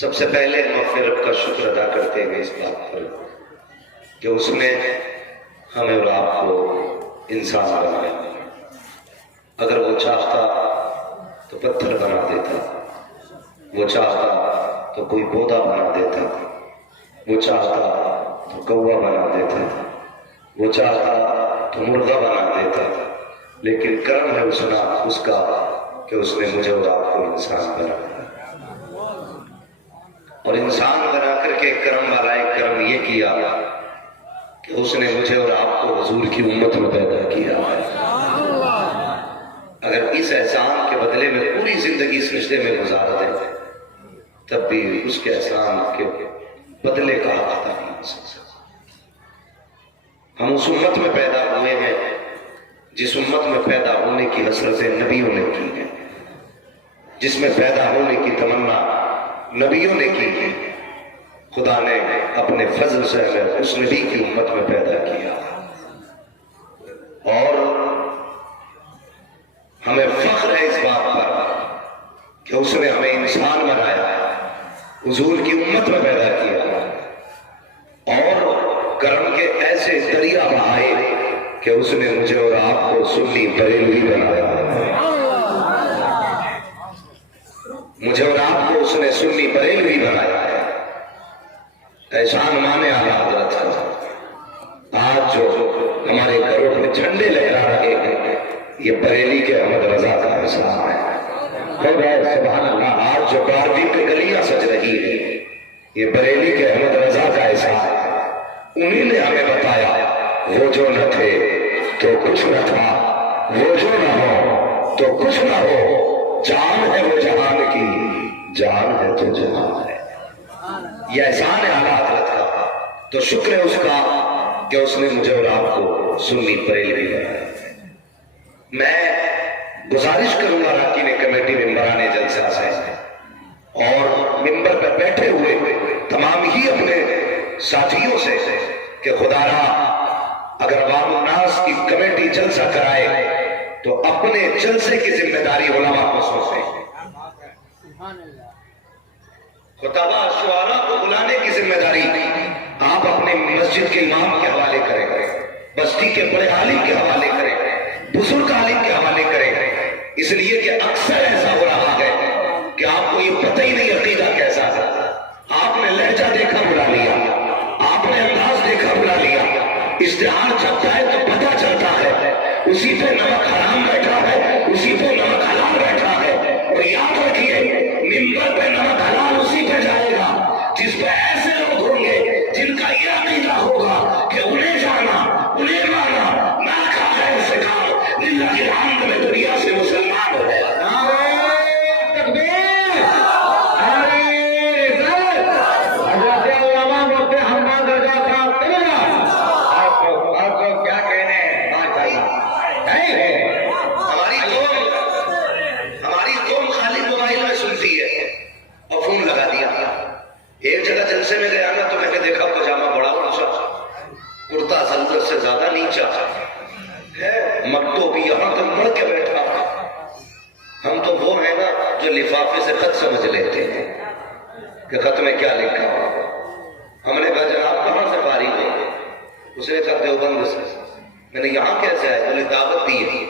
سب سے پہلے ہم اپنے رب کا شکر ادا کرتے ہیں اس بات پر کہ اس نے ہمیں اور آپ کو انسان بنایا۔ اگر وہ چاہتا تو پتھر بنا دیتا، وہ چاہتا تو کوئی پودا بنا دیتا، وہ چاہتا تو کوا بنا دیتا، وہ چاہتا تو مرغا بنا دیتا، لیکن کرم ہے اس کا کہ اس نے مجھے اور آپ کو انسان بنایا۔ اور انسان بنا کر کے کرم والا ایک کرم یہ کیا کہ اس نے مجھے اور آپ کو حضور کی امت میں پیدا کیا ہے۔ اگر اس احسان کے بدلے میں پوری زندگی سجدے میں گزار دیں تب بھی اس کے احسان کے بدلے کا حق ادا نہیں ہو سکتا۔ ہم اس امت میں پیدا ہوئے ہیں جس امت میں پیدا ہونے کی حسرتیں نبیوں نے کی ہیں، جس میں پیدا ہونے کی تمنا نبیوں نے کی ہے۔ خدا نے اپنے فضل سے ہمیں اس نبی کی امت میں پیدا کیا اور ہمیں فخر ہے اس بات پر کہ اس نے ہمیں انسان بنایا، حضور کی امت میں پیدا کیا اور کرم کے ایسے دریا بہائے کہ اس نے مجھے اور آپ کو سنی بریلوی بنایا۔ مجھے اور آپ کو اس نے سنی بریلوی بنایا ہے۔ احسان مانے اعلیٰ حضرت کا آج جو ہمارے گھروں میں جھنڈے لہرا رہے ہیں یہ بریلی کے احمد رضا کا احسان ہے۔ سبحان اللہ، آج جو بارہویں پہ گلیاں سج رہی ہے یہ بریلی کے احمد رضا کا احسان ہے۔ انہی نے ہمیں بتایا وہ جو نہ تھے تو کچھ نہ تھا، وہ جو نہ ہو تو کچھ نہ ہو، جان ہے وہ جہان کی، جان ہے تو جہان ہے۔ یہ احسان ہے اعلیٰ حضرت کا، تو شکر ہے اس کا کہ اس نے مجھے اور آپ کو سنی بریلوی بنایا۔ میں گزارش کروں گا راکین کمیٹی ممبران جلسہ سے اور ممبر پر بیٹھے ہوئے تمام ہی اپنے ساتھیوں سے کہ خدا را اگر عوام الناس کی کمیٹی جلسہ کرائے تو اپنے جلسے کی ذمہ داری علماء کو سونپے۔ خطبہ شعراء کو بلانے کی ذمہ داری آپ اپنے مسجد کے امام کے حوالے کریں، بستی کے بڑے عالم کے حوالے کریں، بزرگ عالم کے حوالے کریں، اس لیے کہ اکثر ایسا ہو رہا ہے کہ آپ کو یہ پتہ ہی نہیں عقیدہ کیسا ہے۔ آپ نے لہجہ دیکھا بلا لیا، آپ نے انداز دیکھا بلا لیا، اشتہار چھپتا ہے تو پتہ چلتا ہے اسی پہ نمک حرام بیٹھا ہے، اسی پہ نمک حلال بیٹھا ہے۔ اور یاد رکھیے ممبر پہ نمک حلال اسی پہ جائے گا جس پہ ایسے لوگ ہوں گے جن کا یہ عقیدہ ہوگا کہ انہیں جانا، انہیں مانا، نہ کھا ہے اسے کھاؤ، للہ کی الحمد میں دنیا سے مسلمان ہو گیا۔ ایک جگہ جلسے میں گیا نا تو میں نے دیکھا پجامہ بڑا اونچا، کرتا زلزل سے زیادہ نیچا ہے، مکتوب بھی یہاں تک بڑھ کے بیٹھا۔ ہم تو وہ ہیں نا جو لفافے سے خط سمجھ لیتے ہیں کہ خط میں کیا لکھا ہو۔ ہم نے کہا جناب کہاں سے فارغ ہو؟ اس نے کہا دیوبند سے۔ میں نے یہاں کیسے آئے؟ انہیں دعوت دی ہے،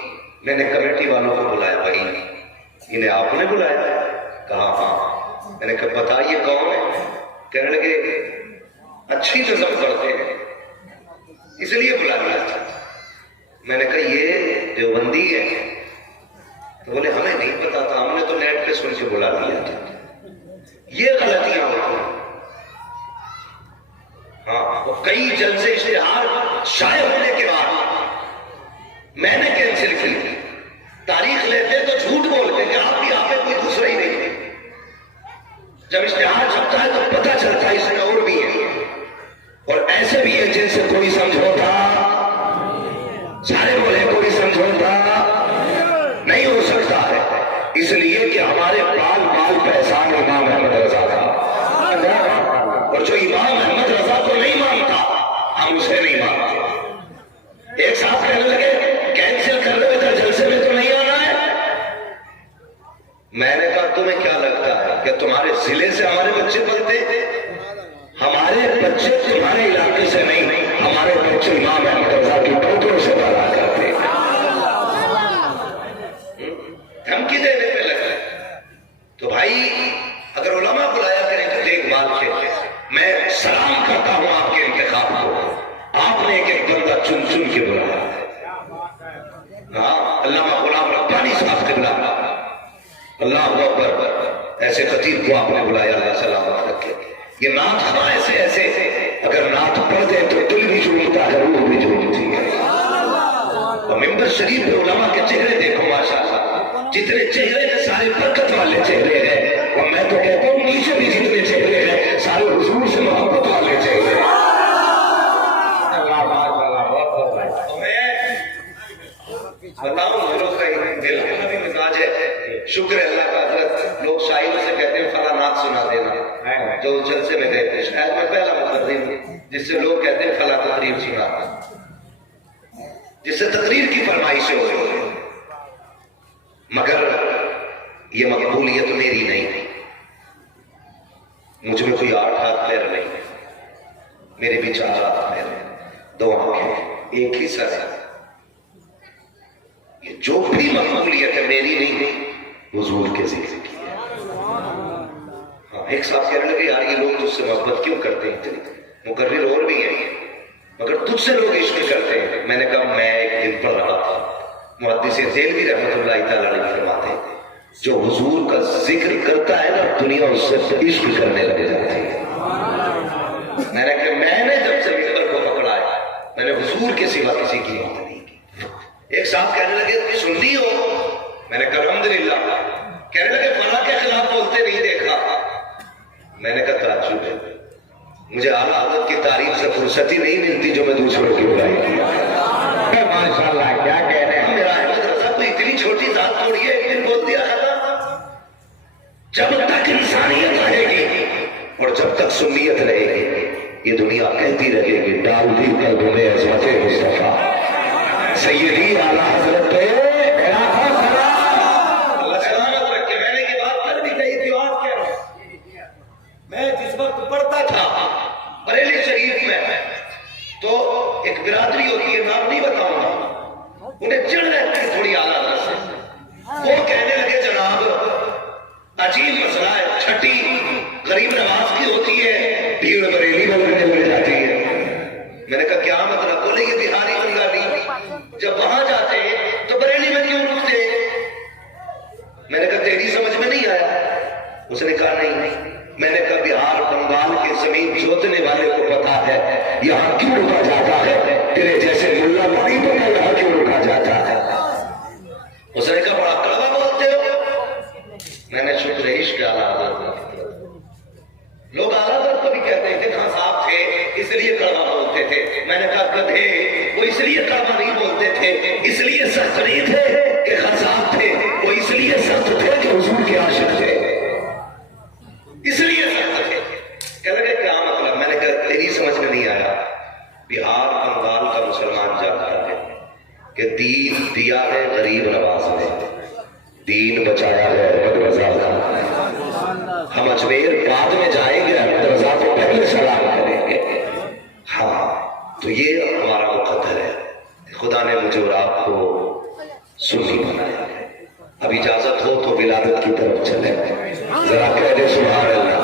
میں نے کمیٹی والوں کو بلایا۔ بھائی انہیں آپ نے بلایا؟ کہا ہاں۔ میں نے کہا بتائیے کون ہے؟ کہنے لگے اچھی نظم کرتے ہیں اس لیے بلا لیا تھا۔ میں نے کہا یہ دیوبندی ہے؟ تو بولے ہمیں نہیں پتا تھا، ہم نے تو نیٹ پہ سن کے بلا لیا تھا۔ یہ غلطیاں ہوتی ہیں۔ ہاں، کئی جلسے اشتہار شائع ہونے کے بعد میں نے کینسل کی، تاریخ لیتے تو جھوٹ بولتے کہ آپ بھی آپے کوئی دوسرا ہی نہیں۔ جب اشتہار چھپتا ہے تو پتہ چلتا ہے اس میں اور بھی ہے، اور ایسے بھی ہیں جن سے کوئی سمجھوتا، سارے بولے کوئی سمجھوتا نہیں ہو سکتا ہے، اس لیے کہ ہمارے بال بال پہ احسان امام احمد رضا کا، اور جو امام احمد رضا کو نہیں مانتا ہم اسے نہیں مانتے۔ ایک صاحب کہنے لگے کینسل کر دو ادھر جلسے میں تو نہیں آنا ہے۔ میں نے کہا تمہیں کیا لگتا ہے کہ تمہارے ضلع سے ہمارے بچے پلتے؟ ہمارے بچے تمہارے علاقے سے نہیں، ہمارے بچے امام احمد رضا کی پلکوں سے پلا کرتے ہیں۔ دھمکی دینے پہ لگا۔ تو بھائی اگر علماء بلایا کریں تو دیکھ بھال کے میں سلام کرتا ہوں آپ کے انتخاب کو، آپ نے ایک بندہ چن چن کے بلایا۔ ہاں، علامہ غلام ربانی صاحب قبلہ، اللہ اکبر، ایسے خطیب کو آپ نے بلایا، اللہ سلامت رکھے۔ یہ نعت خواہ ایسے اگر نعت پڑھ دیں تو دل بھی جھومتا ہے، روح بھی جھومتی ہے۔ اور ممبر شریف میں علماء کے چہرے دیکھو ماشاءاللہ، جتنے چہرے ہیں سارے برکت والے چہرے ہیں، اور میں تو کہتا ہوں نیچے بھی جتنے چہرے ہیں سارے حضور سے محبت والے چہرے ہیں۔ بتاؤں لوگ کا دل کا بھی مزاج ہے، شکر ہے اللہ کا، حضرت لوگ شاعروں سے کہتے ہیں فلاں نعت سنا دینا، جو جلسے میں گئے تھے شاید میں پہلا مقرر ہوں جس سے لوگ کہتے ہیں فلاں تقریر سنا، جس سے تقریر کی فرمائش ہو رہی ہے، مگر یہ مقبولیت میری نہیں، مجھ میں کوئی 8 ہاتھ پیر نہیں، میرے بھی 4 ہاتھ پیر ہیں، 2 آنکھیں، ایک ہی سر ہے، یہ جو بھی مقبولیت ہے میری نہیں، حضور کے ذکر کی ہے۔ ہاں، ایک صاحب کہنے لگے یار یہ لوگ تجھ سے محبت کیوں کرتے ہیں اتنی، مقرر اور بھی ہیں مگر تجھ سے لوگ عشق کرتے ہیں۔ میں نے کہا میں ایک دن پڑھ رہا تھا، محدث دہلوی رحمۃ اللہ تعالیٰ علیہ فرماتے ہیں جو حضور کا ذکر کرتا ہے نا دنیا اس سے عشق کرنے لگ جاتی ہے۔ میں نے کہا میں نے جب سے ممبر کو پکڑا ہے میں نے حضور کے سوا کسی کی بات نہیں کی۔ ایک صاحب کہنے لگے سنی ہو؟ میں نے کہا الحمدللہ۔ کہنے لگے فلاں کے خلاف بولتے نہیں دیکھا۔ میں نے کہا تعجب ہے، مجھے اعلیٰ حضرت کی تعریف سے فرصت ہی نہیں ملتی جو میں دوسروں کی برائی کی۔ ماشاءاللہ کیا کہہ رہے ہیں، میرا احمد رضا تو اتنی چھوٹی ذات تھوڑی ہے، ایک دن بول دیا ہے جب تک انسانیت رہے گی اور جب تک سنیت رہے گی یہ دنیا کہتی رہے گی ڈالتی قلبوں میں عظمت مصطفیٰ سیدی اعلیٰ حضرت پہ اللہ سلامت رکھے۔ میں نے یہ بات کل بھی کہی تھی، آج کہہ رہا ہوں، میں جس وقت پڑھتا تھا بریلی شریف میں تو ایک برادری ہوتی ہے، نام نہیں بتاؤں گا، انہیں چڑھ رہتی ہے تھوڑی اعلیٰ حضرت سے، وہ کہنے لگے جناب عجیب مسئلہ ہے، چھٹی غریب نواز کی ہوتی ہے، بھیڑ بریلی میں لگ جاتی ہے۔ میں نے کہا کیا مطلب؟ بولے یہ بہاری بنگالی جب وہاں جاتے تو بریلی میں کیوں رکتے؟ میں نے کہا تیری سمجھ میں نہیں آیا؟ اس نے کہا نہیں۔ میں نے کہا بہار بنگال کے زمین جوتنے والے کو پتا ہے یہاں کیوں رکا جاتا ہے، تیرے جیسے ملا نہیں پتا یہاں کیوں رکا جاتا ہے۔ اس نے کہا بڑا کڑوا بولتے ہو۔ میں نے شکر عشق اعلیٰ حضرت، لوگ اعلیٰ حضرت کو بھی کہتے ہیں کہ جہاں صاحب تھے اس لیے کڑوا بولتے تھے۔ میں نے کہا گدھے، وہ اس لیے کڑوا نہیں بولتے تھے، اس لیے سخت نہیں تھے کہ خصاب تھے، وہ اس لیے سخت تھے کہ حضور کے عاشق تھے، اس لیے سخت تھے۔ کہنے لگے کیا مطلب؟ میں نے کہا تیری سمجھ میں نہیں آیا، بہار بنگال کا مسلمان جانتا ہے کہ دین دیا ہے غریب نواز نے، دین بچایا ہے احمد رضا نے۔ ہم اجمیر بعد میں جائیں گے، احمد رضا کو پہلے سلام کریں گے۔ ہاں تو یہ ہمارا مقدر ہے، خدا نے مجھے اور آپ کو سنی بنایا ہے۔ اب اجازت ہو تو ولادت کی طرف چلیں، ذرا کہہ دے سبحان اللہ۔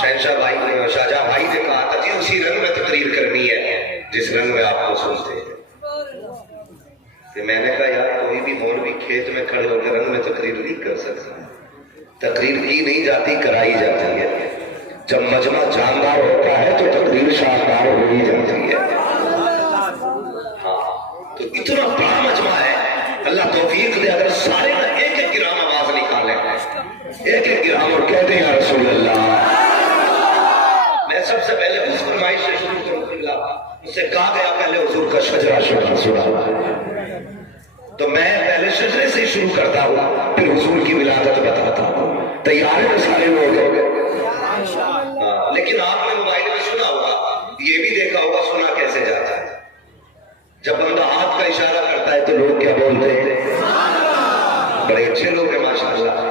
شہنشاہ بھائی نے، شاہجہاں بھائی نے کہا تھا جی اسی رنگ میں تقریر کرنی ہے جس رنگ میں آپ کو سنتے ہیں۔ کہ میں نے کہا یار کوئی بھی مولوی کھیت میں کھڑے ہو کے رنگ میں تقریر نہیں کر سکتا، تقریر کی نہیں جاتی کرائی جاتی ہے۔ جب مجمع جاندار ہوتا ہے تو تقریر شاندار ہو ہی جاتی ہے۔ ہاں تو اتنا بڑا مجمع ہے، اللہ توفیق دے اگر سارے نہ ایک ایک گرام آواز نکالیں، ایک ایک گرام اور کہتے ہیں یا رسول اللہ۔ میں سب سے پہلے اس فرمائش سے شروع کروں گا، اس سے کہا گیا پہلے حضور کا شجرہ سنا، تو میں پہلے شجرے سے شروع کرتا ہوں پھر حضور کی ولادت بتاتا ہوں۔ تیار ہے سارے لوگ؟ لیکن آپ نے موبائل میں سنا ہوگا، یہ بھی دیکھا ہوگا سنا کیسے جاتا ہے۔ جب بندہ ہاتھ کا اشارہ کرتا ہے تو لوگ کیا بولتے ہیں؟ بڑے اچھے لوگ ہیں ماشاءاللہ،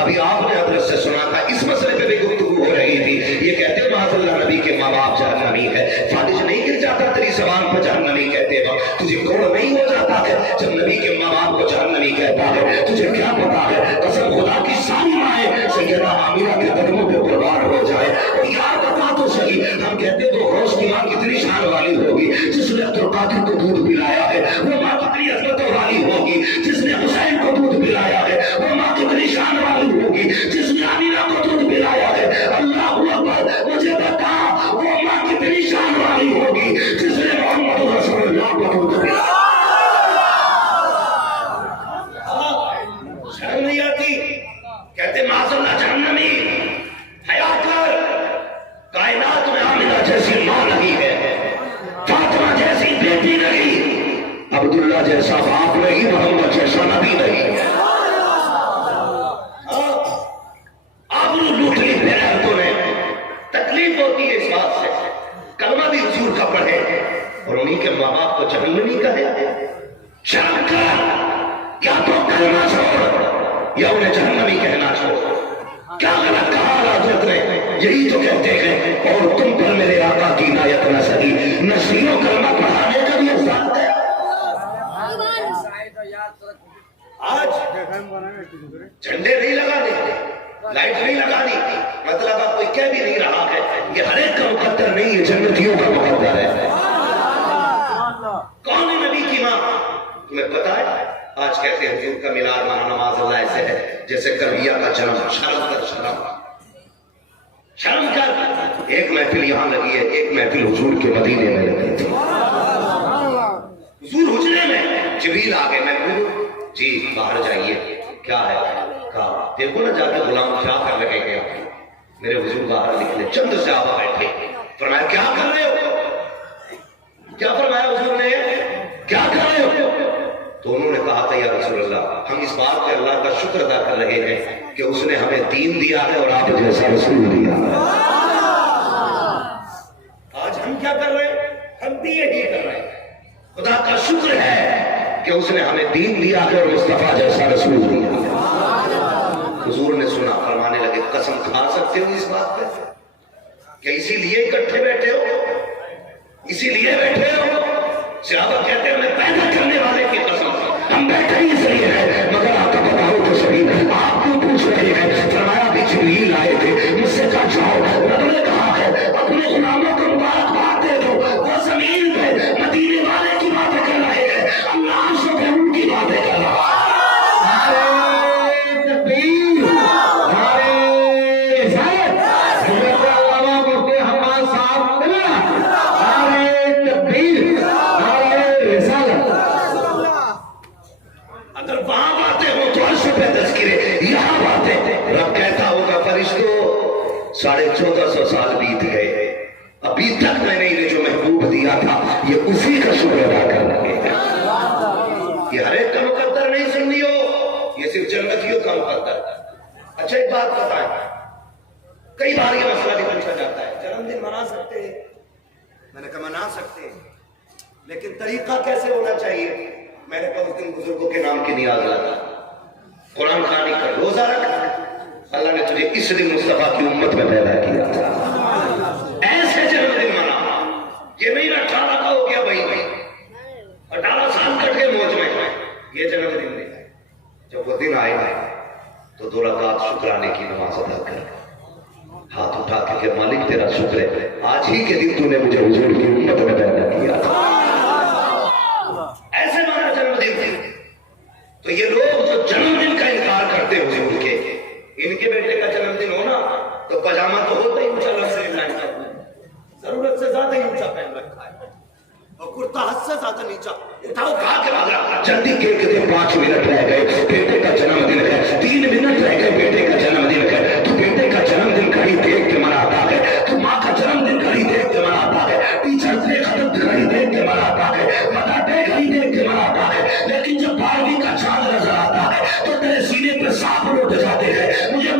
ابھی آپ نے حضرت سے سنا تھا اس مسئلے پہ بھی گفتگو ہو رہی تھی. یہ کہتے معاذ اللہ نبی کے ماں باپ جہنمی ہے. فالج نہیں گر جاتا تیری زبان پر جہنمی کہتے وقت؟ تجھے گوڑ نہیں ہو جاتا ہے جب نبی کے ماں باپ کو جہنمی کہتا ہے؟ تجھے کیا پتا ہے قسم خدا کی ساری مائیں سیدہ آمینہ کے قدموں پہ قربان ہو جائے. یار بتا تو صحیح, ہم کہتے تو غوث کی ماں کتنی شان والی ہوگی جس نے عبد القادر کو دودھ پلایا ہے, وہ ماں کتنی عظمتوں والی ہوگی جس نے حسین کو دودھ پلایا ہے, وہ ماں کتنی شان والی ہوگی جس نے آمینہ کو دودھ پلایا ہے. اللہ اکبر, مجھے بتا وہ ماں کتنی شان والی ہوگی جس نے محمد رسول اللہ کو دودھ پلایا. شرم نہیں آتی؟ کہتے معاذ اللہ جہنمی, حیا کر. کائنات میں آمنہ جیسی ماں نہیں ہے, فاطمہ جیسی بیٹی نہیں, عبداللہ جیسا باپ نہیں, محمد جیسا نبی نہیں. آبرو لوٹ لی بےغیرتوں نے. تکلیف ہوتی ہے اس بات سے, کلمہ بھی حضور کا پڑھے اور انہی کے ماں باپ کو جہنمی کہے. شرم کر, یا تو کلمہ چھوڑ یا انہیں جہنمی کہنا چھوڑ. کیا غلط کہا حضرت نے؟ یہی تو کہتے ہیں اور تم پر میرے آقا کی عنایت نہ سکی. نصیحوں کلمہ پڑھانے کا بھی افضل ہے. آج جھنڈے نہیں لگانے, لائٹ نہیں لگانی, مطلب آپ کوئی کہہ بھی نہیں رہا ہے یہ ہر ایک کا مقدر نہیں ہے, جنتیوں کا مقدر ہے. کون ہے نبی کی ماں تمہیں پتا ہے؟ آج کہتے ہیں حضور کا میلاد منانا معاذ اللہ ایسے ہے جیسے کربیا کا جنم. شرم کر, شرم کر. ایک محفل یہاں لگی ہے, ایک محفل حضور کے مدینے میں لگی تھی. حضور حجرے میں, جبریل آ گئے, میں بولوں جی باہر جائیے. کیا ہے؟ کہا دیکھو نا جا کے غلام کیا کر رہے ہیں. میرے حضور باہر نکلے, چند صحابہ بیٹھے. فرمایا کیا کر رہے ہو؟ کیا فرمایا حضور نے, کیا کر رہے ہو؟ تو انہوں نے کہا تھا یا رسول اللہ, ہم اس بات پہ اللہ کا شکر ادا کر رہے ہیں کہ اس نے ہمیں دین دیا ہے اور آپ جیسا رسول دیا ہے. آج ہم کیا کر رہے ہیں؟ ہم بھی یہی کر رہے ہیں. خدا کا شکر ہے کہ اس نے ہمیں دین دیا ہے اور مصطفیٰ جیسا رسول دیا ہے. حضور نے سنا, فرمانے لگے قسم کھا سکتے ہو اس بات پہ کہ اسی لیے اکٹھے بیٹھے ہو, اسی لیے بیٹھے ہو؟ صحابہ کہتے ہیں میں پیدا کرنے والے کی قسم ہم بیٹھے ہی اس لیے ہے, مگر آپ کا بتاؤ تو صحیح آپ کیوں پوچھ رہے ہیں؟ فرمایا بھی جبریل آئے تھے, مجھ سے کہا جاؤ, رب نے کہا ہے اپنے غلاموں کو مبارکباد دے دو. وہ زمین پہ مدینے والے کی باتیں کر رہے ہیں, اللہ سے پہ ان کی باتیں کر رہا ہے. اگر وہاں باتیں ہو تو عرش پہ تذکرے, یہاں باتیں. رب کہتا ہوگا فرشتوں 1450 سال بیت گئے, ابھی تک میں نے انہیں جو محبوب دیا تھا یہ اسی کا شکر ادا کر رہے ہیں. یہ ہر ایک کا مقدر نہیں سنیو, یہ صرف جنتیوں کا مقدر. اچھا ایک بات بتائیں, کئی بار یہ مسئلہ بھی پوچھا جاتا ہے جنم دن منا سکتے ہیں؟ میں نے کہا منا سکتے ہیں, لیکن طریقہ کیسے ہونا چاہیے؟ میں نے کہا اس دن بزرگوں کے نام کی نیاز لگا, قرآن خوانی کر, روزہ رکھ. اللہ نے تجھے اس دن مصطفیٰ کی امت میں پیدا کیا تھا, ایسے جنم دن منا. یہ نہیں 18 کا ہو گیا بھائی, 18 سال کٹ کے موج میں, یہ جنم دن نہیں. جب وہ دن آئے تو 2 رکعت شکرانے کی نماز ادا کر, ہاتھ اٹھا کے کہ مالک تیرا شکر ہے آج ہی کے دن تو نے مجھے حضور کی امت میں پیدا کیا تھا. ایسے مانا جنم دن. تو یہ لوگ جو جنم دن کا انکار کرتے ہیں حضور کے, ان کے بیٹے کا جنم دن ہونا تو پاجامہ تو ہوتا ہی اونچا لفظ ضرورت سے زیادہ ہی اونچا پہن رکھا ہے, اور کرتا حد سے زیادہ نیچا. اٹھاؤ کہا کے بھاگ رہا, جلدی کیک دے, 5 منٹ رہ گئے, بیٹے کا جنم دن ہے, 3 منٹ رہ گئے, بیٹے کا جنم دن ہے. تو بیٹے کا جنم دن گھڑی دیکھ کے مناتا ہے, تو ماں کا جنم دن گھڑی دیکھ کے مناتا ہے, ٹیچر سے خط گھڑی دیکھ کے مناتا ہے, بتاتے گھڑی دیکھ کے مناتا ہے. لیکن جب 12ویں کا چاند نظر آتا ہے تو تیرے سینے پہ سانپ اٹھ جاتے ہیں. مجھے